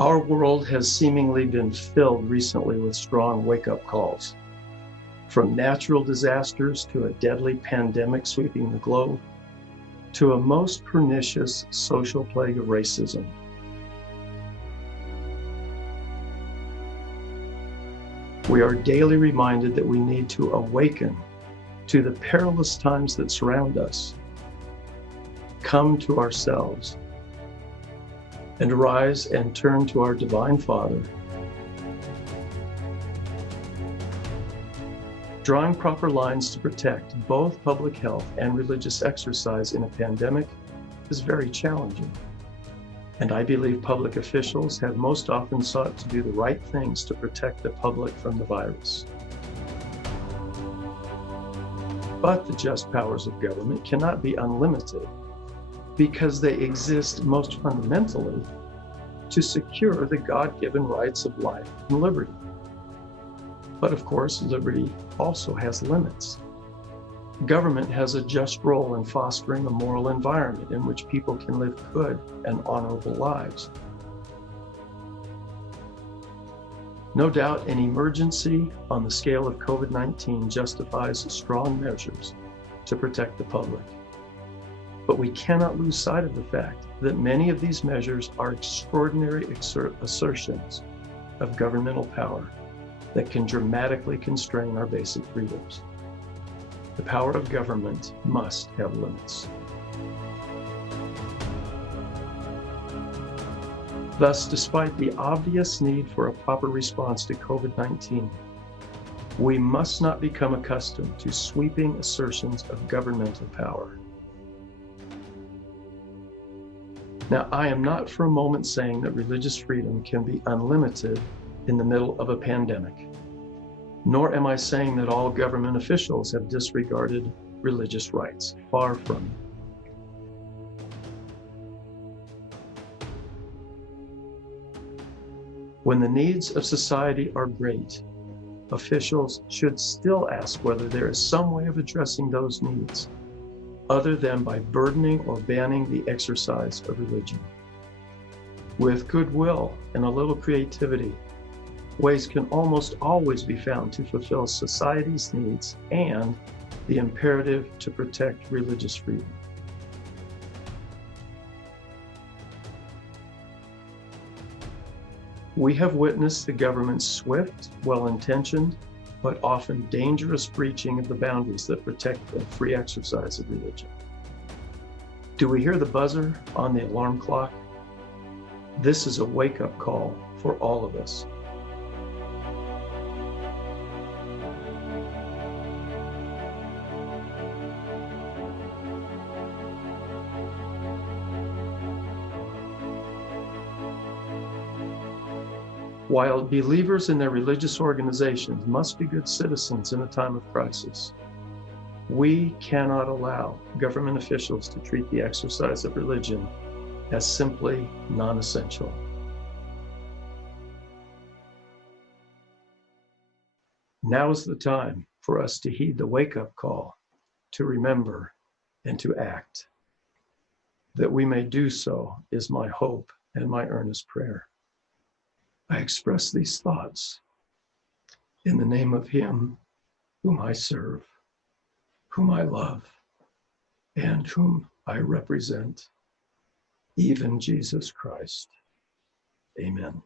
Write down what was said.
Our world has seemingly been filled recently with strong wake-up calls. From natural disasters to a deadly pandemic sweeping the globe, to a most pernicious social plague of racism. We are daily reminded that we need to awaken to the perilous times that surround us, come to ourselves, and rise and turn to our Divine Father. Drawing proper lines to protect both public health and religious exercise in a pandemic is very challenging. And I believe public officials have most often sought to do the right things to protect the public from the virus. But the just powers of government cannot be unlimited because they exist most fundamentally to secure the God-given rights of life and liberty. But of course, liberty also has limits. Government has a just role in fostering a moral environment in which people can live good and honorable lives. No doubt an emergency on the scale of COVID-19 justifies strong measures to protect the public. But we cannot lose sight of the fact that many of these measures are extraordinary assertions of governmental power that can dramatically constrain our basic freedoms. The power of government must have limits. Thus, despite the obvious need for a proper response to COVID-19, we must not become accustomed to sweeping assertions of governmental power. Now, I am not for a moment saying that religious freedom can be unlimited in the middle of a pandemic, nor am I saying that all government officials have disregarded religious rights. Far from it. When the needs of society are great, officials should still ask whether there is some way of addressing those needs, other than by burdening or banning the exercise of religion. With goodwill and a little creativity, ways can almost always be found to fulfill society's needs and the imperative to protect religious freedom. We have witnessed the government's swift, well-intentioned, but often dangerous breaching of the boundaries that protect the free exercise of religion. Do we hear the buzzer on the alarm clock? This is a wake-up call for all of us. While believers in their religious organizations must be good citizens in a time of crisis, we cannot allow government officials to treat the exercise of religion as simply non-essential. Now is the time for us to heed the wake-up call, to remember and to act. That we may do so is my hope and my earnest prayer. I express these thoughts in the name of Him whom I serve, whom I love, and whom I represent, even Jesus Christ. Amen.